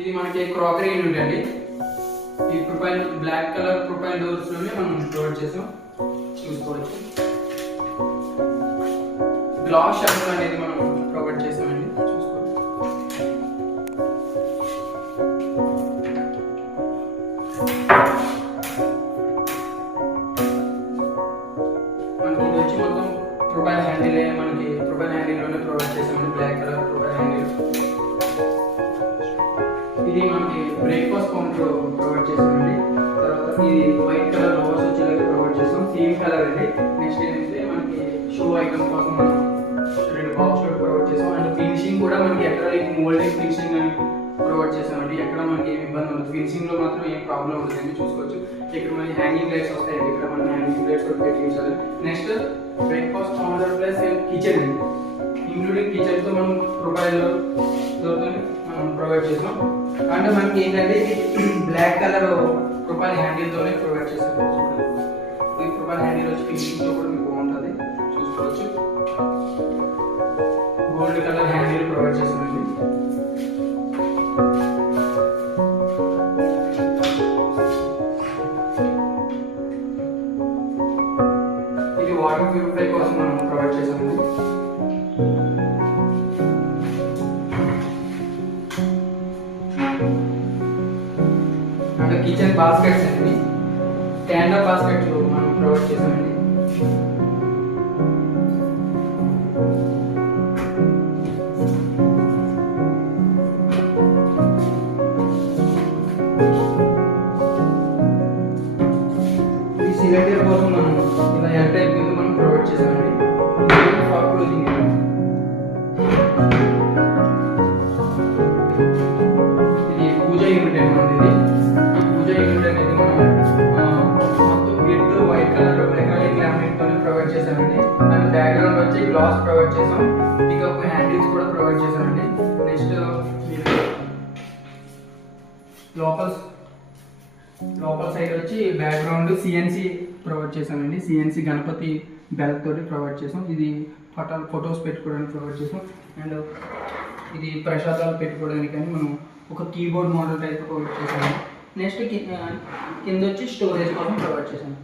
ఇది మనకి crockery unit అండి. ఈ profile black colour profile doors లోనే మనం ప్రొవైడ్ చేసాం, చూసుకోవచ్చు. గ్లాస్ షట్టర్ అనేది మనం ప్రొవైడ్ చేసామండి, చూసుకోవచ్చు. మనకి ఇది వచ్చి మొత్తం ప్రొఫైల్ హ్యాండిల్, మనకి ప్రొఫైల్ హ్యాండిల్ లోనే ప్రొవైడ్ చేసామండి, బ్లాక్ కలర్ ప్రొఫైల్ హ్యాండిల్. ఇది మనకి బ్రేక్ఫాస్ట్ కౌంటర్ ప్రొవైడ్ చేసామండి. తర్వాత ఇది వైట్ కలర్ లోవర్స్ వచ్చేలాగా ప్రొవైడ్ చేసాం, సేమ్ కలర్ అండి. నెక్స్ట్ ఏంటంటే మనకి షూ ఐటమ్ కోసం మనం 2 బాక్స్ ప్రొవైడ్ చేసాం. అండ్ ఫినిషింగ్ కూడా మనకి ఎక్కడ మోల్డింగ్ ఫినిషింగ్ అని ప్రొవైడ్ చేసామండి. ఎక్కడ మనకి ఏమి ఇబ్బంది ఉండదు, ఫినిషింగ్ లో మాత్రం ఏం ప్రాబ్లం ఉండదండి, చూసుకోవచ్చు. ఇక్కడ మనకి హ్యాంగింగ్ లైట్స్ వస్తాయండి, ఇక్కడ మనం హ్యాంగింగ్ లైట్స్ కూడా పెట్టించాలి. Next breakfast counter plus kitchen అండి, ఇంక్లూడింగ్ కిచెన్ తో మనం ప్రొఫైల్ మనం ప్రొవైడ్ చేసాం. అంటే మనకి ఏంటంటే బ్లాక్ కలర్ ప్రొఫైల్ హ్యాండిల్ తోనే ప్రొవైడ్ చేసాం. చూడండి, ఈ ప్రొఫైల్ హ్యాండిల్ వచ్చి ఫినిషింగ్ తో కూడా మీకు బాగుంటుంది, చూసుకోవచ్చు. గోల్డ్ కలర్ హ్యాండిల్ ప్రొవైడ్ చేసామండి. ఇది వాటర్ ప్యూరిఫై కోసం మనం ప్రొవైడ్ చేసామండి. అంటే కిచెన్ బాస్కెట్స్ అండి, స్టాండర్డ్ బాస్కెట్స్ మనం ప్రొవైడ్ చేసామండి. ఈ సిలిండర్ కోసం మనం ఇలా ఎల్ టైప్ కింద మనం ప్రొవైడ్ చేసామండి. ఫార్ క్లోజింగ్ ఇది పూజ యూనిట్ అండి మనది. ఈ పూజ యూనిట్ అనేది మనం మొత్తం Git white colour acrylic laminate తోనే ప్రొవైడ్ చేసామండి. అండ్ బ్యాక్గ్రౌండ్ వచ్చి గ్లాస్ ప్రొవైడ్ చేసాం, పికప్ హ్యాండిల్స్ కూడా ప్రొవైడ్ చేసామండి. నెక్స్ట్ లోపల సైడ్ వచ్చి బ్యాక్గ్రౌండ్ సిఎన్సి ప్రొవైడ్ చేసామండి. సిఎన్సి గణపతి బెల్ట్ తోటి ప్రొవైడ్ చేసాం. ఇది ఫొటోస్ పెట్టుకోవడానికి ప్రొవైడ్ చేసాం. అండ్ ఇది ప్రసాదాలు పెట్టుకోవడానికి కానీ మనం ఒక కీబోర్డ్ మోడల్ టైప్ ప్రొవైడ్ చేసాము. నెక్స్ట్ కింద వచ్చి స్టోరేజ్ కోసం ప్రొవైడ్ చేసాము.